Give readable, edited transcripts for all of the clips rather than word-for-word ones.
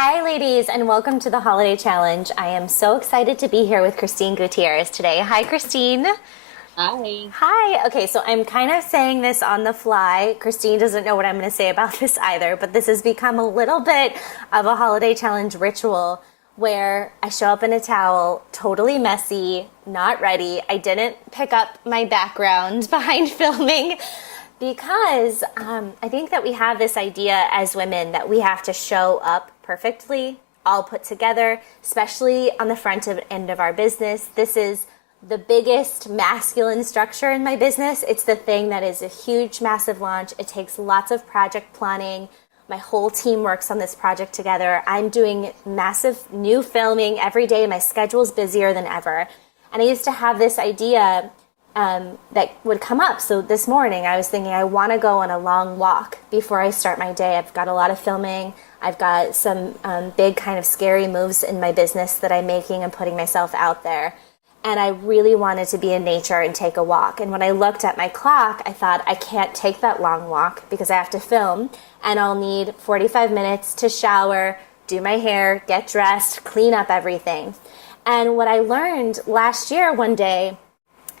Hi, ladies, and welcome to the Holiday Challenge. I am so excited to be here with Christine Gutierrez today. Hi, Christine. Hi. Hi. Okay, so I'm kind of saying this on the fly. Christine doesn't know what I'm going to say about this either, but this has become a little bit of a Holiday Challenge ritual where I show up in a towel, totally messy, not ready. I didn't pick up my background behind filming because I think that we have this idea as women that we have to show up perfectly, all put together, especially on the end of our business. This is the biggest masculine structure in my business. It's the thing that is a huge, massive launch. It takes lots of project planning. My whole team works on this project together. I'm doing massive new filming every day. My schedule's busier than ever. And I used to have this idea that would come up. So this morning I was thinking I want to go on a long walk before I start my day. I've got a lot of filming. I've got some big kind of scary moves in my business that I'm making and putting myself out there. And I really wanted to be in nature and take a walk. And when I looked at my clock, I thought I can't take that long walk because I have to film and I'll need 45 minutes to shower, do my hair, get dressed, clean up everything. And what I learned last year one day,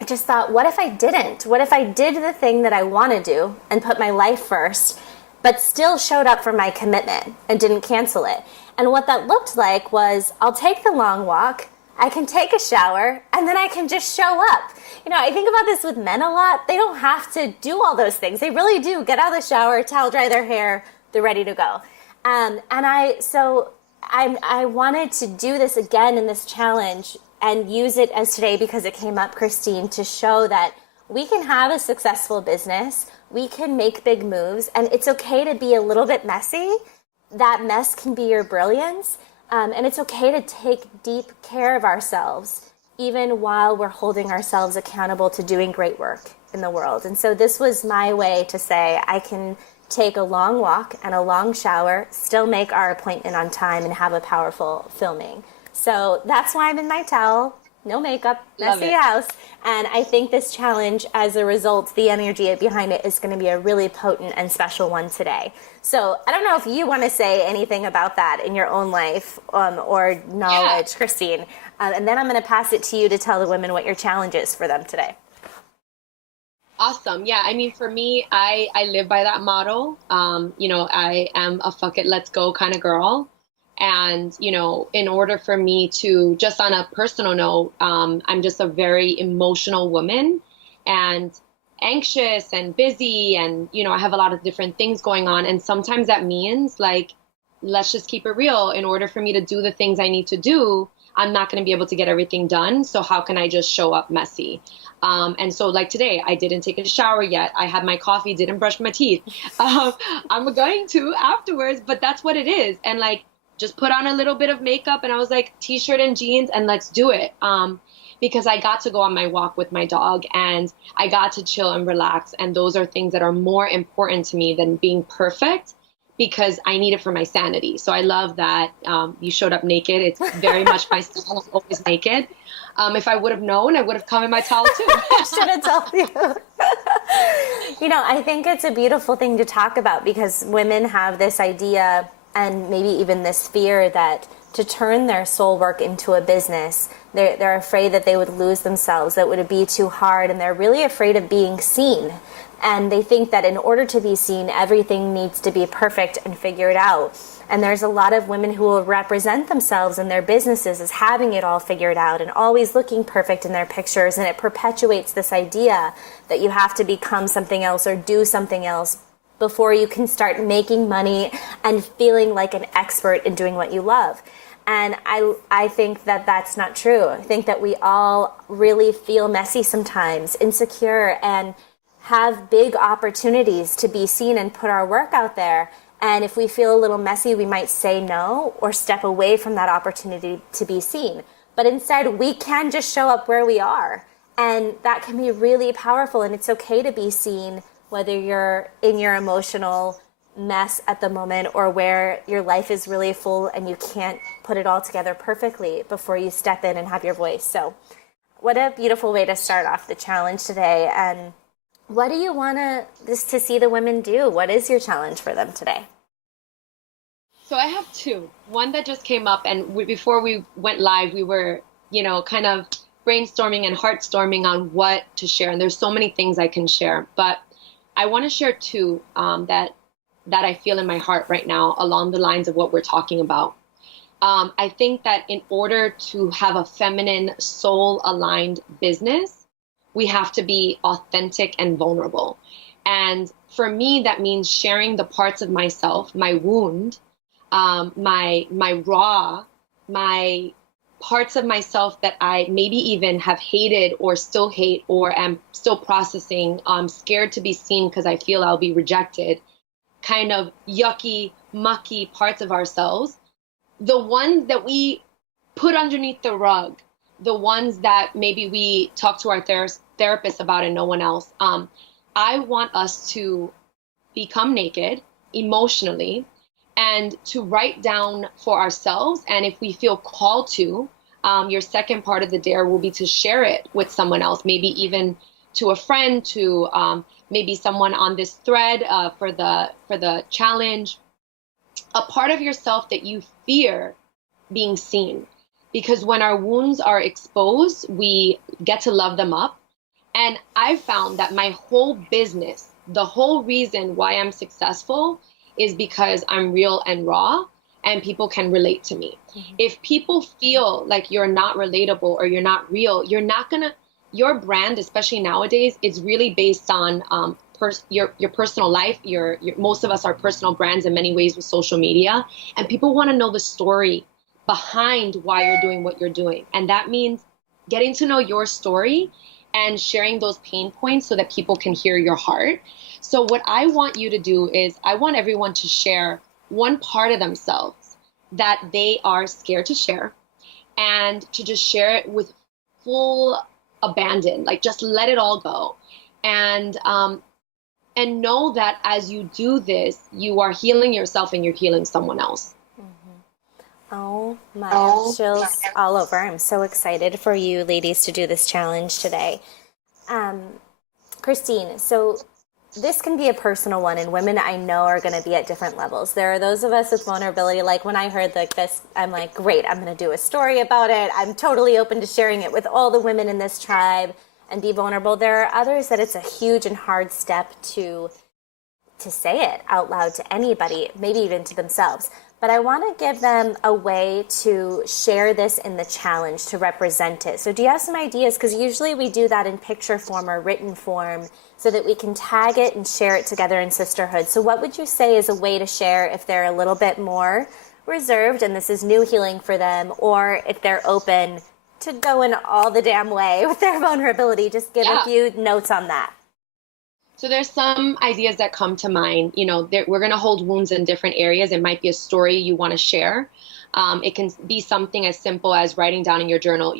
I just thought, what if I didn't? What if I did the thing that I want to do and put my life first, but still showed up for my commitment and didn't cancel it? And what that looked like was I'll take the long walk, I can take a shower, and then I can just show up. You know, I think about this with men a lot. They don't have to do all those things. They really do get out of the shower, towel dry their hair, they're ready to go. I wanted to do this again in this challenge and use it as today because it came up, Christine, to show that we can have a successful business, we can make big moves, and it's okay to be a little bit messy. That mess can be your brilliance, and it's okay to take deep care of ourselves, even while we're holding ourselves accountable to doing great work in the world. And so this was my way to say I can take a long walk and a long shower, still make our appointment on time, and have a powerful filming. So that's why I'm in my towel, no makeup, messy house. And I think this challenge, as a result, the energy behind it is going to be a really potent and special one today. So I don't know if you want to say anything about that in your own life or knowledge, Christine. And then I'm going to pass it to you to tell the women what your challenge is for them today. Awesome. Yeah. I mean, for me, I live by that motto. I am a fuck it, let's go kind of girl. And, in order for me to, just on a personal note, I'm just a very emotional woman and anxious and busy. And, I have a lot of different things going on. And sometimes that means let's just keep it real. In order for me to do the things I need to do, I'm not going to be able to get everything done. So how can I just show up messy? And so like today, I didn't take a shower yet. I had my coffee, didn't brush my teeth. I'm going to afterwards, but that's what it is. And just put on a little bit of makeup and I was like, t-shirt and jeans and let's do it. Because I got to go on my walk with my dog and I got to chill and relax. And those are things that are more important to me than being perfect because I need it for my sanity. So I love that you showed up naked. It's very much my style. I'm always naked. If I would have known, I would have come in my towel too. I should have told you. I think it's a beautiful thing to talk about because women have this idea and maybe even this fear that to turn their soul work into a business, they're afraid that they would lose themselves, that it would be too hard, and they're really afraid of being seen. And they think that in order to be seen, everything needs to be perfect and figured out. And there's a lot of women who will represent themselves in their businesses as having it all figured out and always looking perfect in their pictures, and it perpetuates this idea that you have to become something else or do something else before you can start making money and feeling like an expert in doing what you love. And I think that that's not true. I think that we all really feel messy sometimes, insecure, and have big opportunities to be seen and put our work out there. And if we feel a little messy, we might say no or step away from that opportunity to be seen. But instead, we can just show up where we are. And that can be really powerful. And it's okay to be seen whether you're in your emotional mess at the moment or where your life is really full and you can't put it all together perfectly before you step in and have your voice. So what a beautiful way to start off the challenge today. And what do you want to see the women do? What is your challenge for them today? So I have two. One that just came up, and before we went live, we were, kind of brainstorming and heartstorming on what to share. And there's so many things I can share, but I want to share two that I feel in my heart right now along the lines of what we're talking about. I think that in order to have a feminine, soul-aligned business, we have to be authentic and vulnerable. And for me, that means sharing the parts of myself, my wound, my raw, my parts of myself that I maybe even have hated or still hate or am still processing. I'm scared to be seen because I feel I'll be rejected. Kind of yucky, mucky parts of ourselves. The ones that we put underneath the rug, the ones that maybe we talk to our therapist about and no one else. I want us to become naked emotionally and to write down for ourselves. And if we feel called to, your second part of the dare will be to share it with someone else, maybe even to a friend, to maybe someone on this thread for the challenge, a part of yourself that you fear being seen. Because when our wounds are exposed, we get to love them up. And I've found that my whole business, the whole reason why I'm successful is because I'm real and raw and people can relate to me. Mm-hmm. If people feel like you're not relatable or you're not real, you're not gonna, your brand, especially nowadays, is really based on your personal life. Most of us are personal brands in many ways with social media, and people want to know the story behind why you're doing what you're doing. And that means getting to know your story and sharing those pain points so that people can hear your heart. So what I want you to do is I want everyone to share one part of themselves that they are scared to share, and to just share it with full abandon, like just let it all go. And know that as you do this, you are healing yourself and you're healing someone else. Oh my, chills all over. I'm so excited for you ladies to do this challenge today. Christine, so this can be a personal one, and women I know are going to be at different levels. There are those of us with vulnerability, like when I heard this, I'm like, great, I'm going to do a story about it. I'm totally open to sharing it with all the women in this tribe and be vulnerable. There are others that it's a huge and hard step to say it out loud to anybody, maybe even to themselves. But I want to give them a way to share this in the challenge, to represent it. So do you have some ideas? Because usually we do that in picture form or written form so that we can tag it and share it together in sisterhood. So what would you say is a way to share if they're a little bit more reserved and this is new healing for them, or if they're open to going all the damn way with their vulnerability? Just give a few notes on that. So there's some ideas that come to mind. We're going to hold wounds in different areas. It might be a story you want to share. It can be something as simple as writing down in your journal,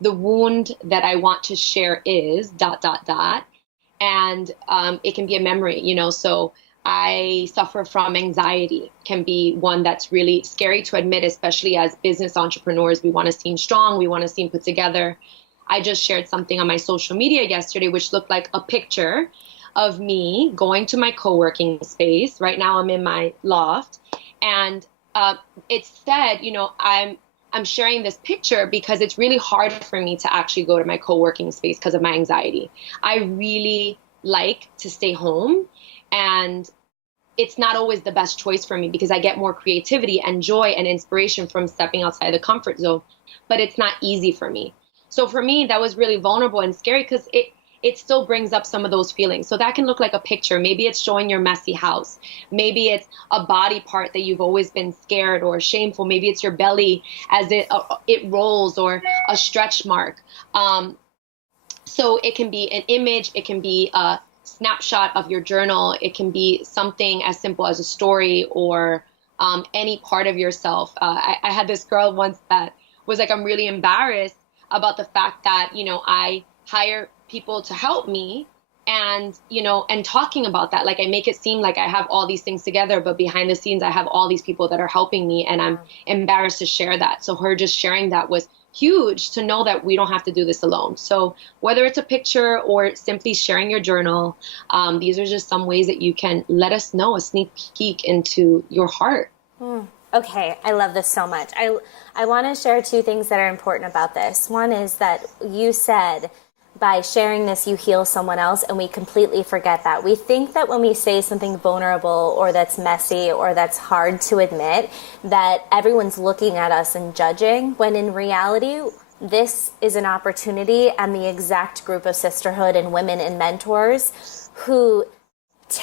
the wound that I want to share is ... And it can be a memory, so I suffer from anxiety, can be one that's really scary to admit, especially as business entrepreneurs. We want to seem strong. We want to seem put together. I just shared something on my social media yesterday, which looked like a picture of me going to my co-working space. Right now I'm in my loft, and it said, I'm sharing this picture because it's really hard for me to actually go to my co-working space because of my anxiety. I really like to stay home, and it's not always the best choice for me because I get more creativity and joy and inspiration from stepping outside the comfort zone, but it's not easy for me. So for me, that was really vulnerable and scary because it still brings up some of those feelings. So that can look like a picture. Maybe it's showing your messy house. Maybe it's a body part that you've always been scared or shameful. Maybe it's your belly as it rolls, or a stretch mark. So it can be an image. It can be a snapshot of your journal. It can be something as simple as a story, or any part of yourself. I had this girl once that was like, I'm really embarrassed about the fact that, I hire people to help me, and talking about that, like I make it seem like I have all these things together, but behind the scenes I have all these people that are helping me, and I'm embarrassed to share that. So her just sharing that was huge, to know that we don't have to do this alone. So whether it's a picture or simply sharing your journal, these are just some ways that you can let us know, a sneak peek into your heart. Okay, I love this so much. I want to share two things that are important about this. One is that you said by sharing this, you heal someone else, and we completely forget that. We think that when we say something vulnerable or that's messy or that's hard to admit, that everyone's looking at us and judging, when in reality, this is an opportunity and the exact group of sisterhood and women and mentors who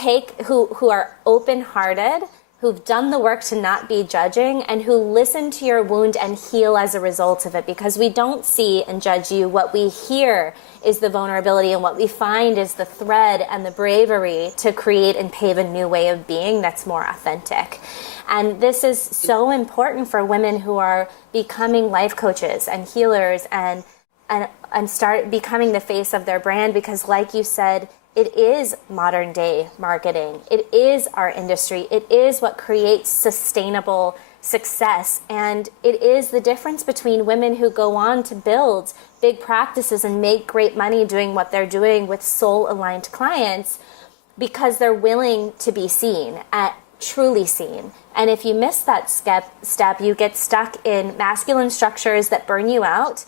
are open-hearted, who've done the work to not be judging, and who listen to your wound and heal as a result of it. Because we don't see and judge you. What we hear is the vulnerability, and what we find is the thread and the bravery to create and pave a new way of being that's more authentic. And this is so important for women who are becoming life coaches and healers and start becoming the face of their brand, because like you said, it is modern day marketing. It is our industry. It is what creates sustainable success. And it is the difference between women who go on to build big practices and make great money doing what they're doing with soul aligned clients, because they're willing to be seen, truly seen. And if you miss that step, you get stuck in masculine structures that burn you out,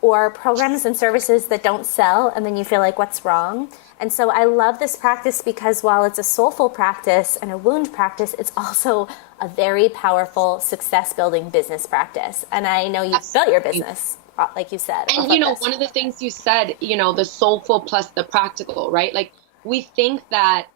or programs and services that don't sell, and then you feel like, what's wrong? And so I love this practice because while it's a soulful practice and a wound practice, it's also a very powerful success-building business practice. And I know you've built your business, like you said. And, one of the things you said, the soulful plus the practical, right? Like, we think that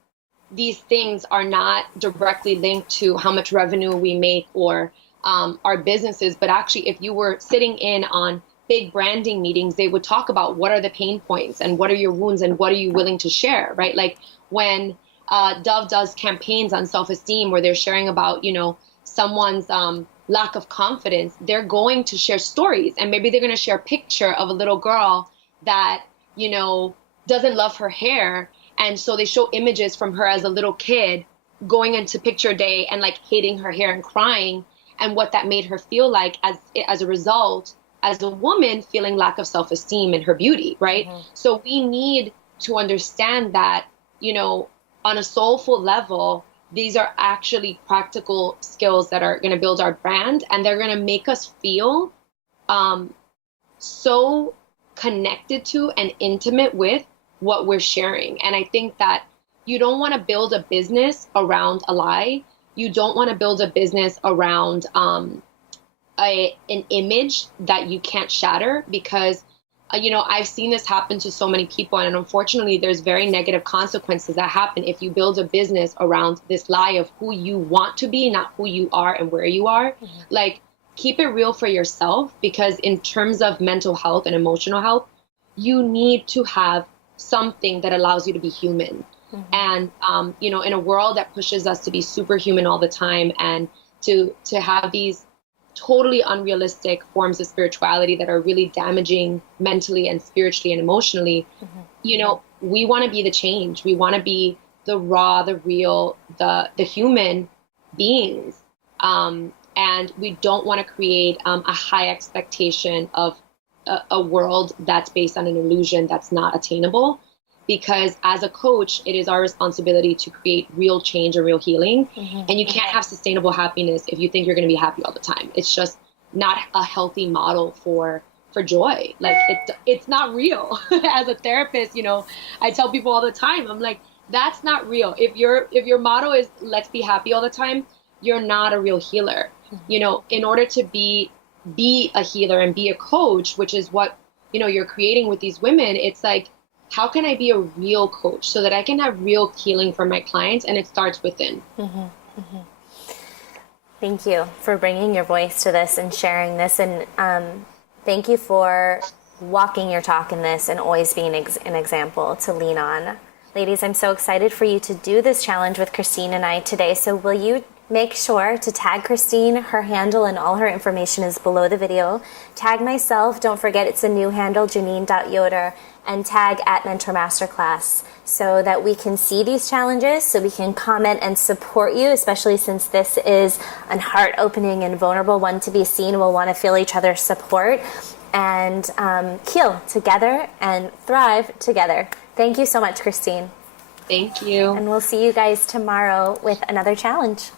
these things are not directly linked to how much revenue we make or our businesses. But actually, if you were sitting in on big branding meetings, they would talk about what are the pain points and what are your wounds and what are you willing to share, right? Like when Dove does campaigns on self-esteem where they're sharing about, someone's lack of confidence, they're going to share stories, and maybe they're going to share a picture of a little girl that, doesn't love her hair. And so they show images from her as a little kid going into picture day and like hating her hair and crying, and what that made her feel like as a result, as a woman feeling lack of self-esteem in her beauty, right? Mm-hmm. So we need to understand that, on a soulful level, these are actually practical skills that are going to build our brand, and they're going to make us feel so connected to and intimate with what we're sharing. And I think that you don't want to build a business around a lie. You don't want to build a business around an image that you can't shatter, because I've seen this happen to so many people, and unfortunately there's very negative consequences that happen if you build a business around this lie of who you want to be, not who you are and where you are. Mm-hmm. Like, keep it real for yourself, because in terms of mental health and emotional health, you need to have something that allows you to be human. Mm-hmm. And in a world that pushes us to be superhuman all the time and to have these totally unrealistic forms of spirituality that are really damaging mentally and spiritually and emotionally, mm-hmm. We want to be the change. We want to be the raw, the real, the human beings. And we don't want to create a high expectation of a world that's based on an illusion that's not attainable. Because as a coach, it is our responsibility to create real change and real healing. Mm-hmm. And you can't have sustainable happiness if you think you're going to be happy all the time. It's just not a healthy model for joy. Like, it's not real. As a therapist, I tell people all the time, I'm like, that's not real. If your motto is let's be happy all the time, you're not a real healer. Mm-hmm. In order to be a healer and be a coach, which is what, you're creating with these women, it's like, how can I be a real coach so that I can have real healing for my clients? And it starts within. Mm-hmm, mm-hmm. Thank you for bringing your voice to this and sharing this. And thank you for walking your talk in this and always being an example to lean on. Ladies, I'm so excited for you to do this challenge with Christine and I today. So will you make sure to tag Christine? Her handle and all her information is below the video. Tag myself. Don't forget it's a new handle, Janine.Yoder. And tag at Mentor Masterclass so that we can see these challenges, so we can comment and support you, especially since this is a heart-opening and vulnerable one to be seen. We'll want to feel each other's support and heal together and thrive together. Thank you so much, Christine. Thank you. And we'll see you guys tomorrow with another challenge.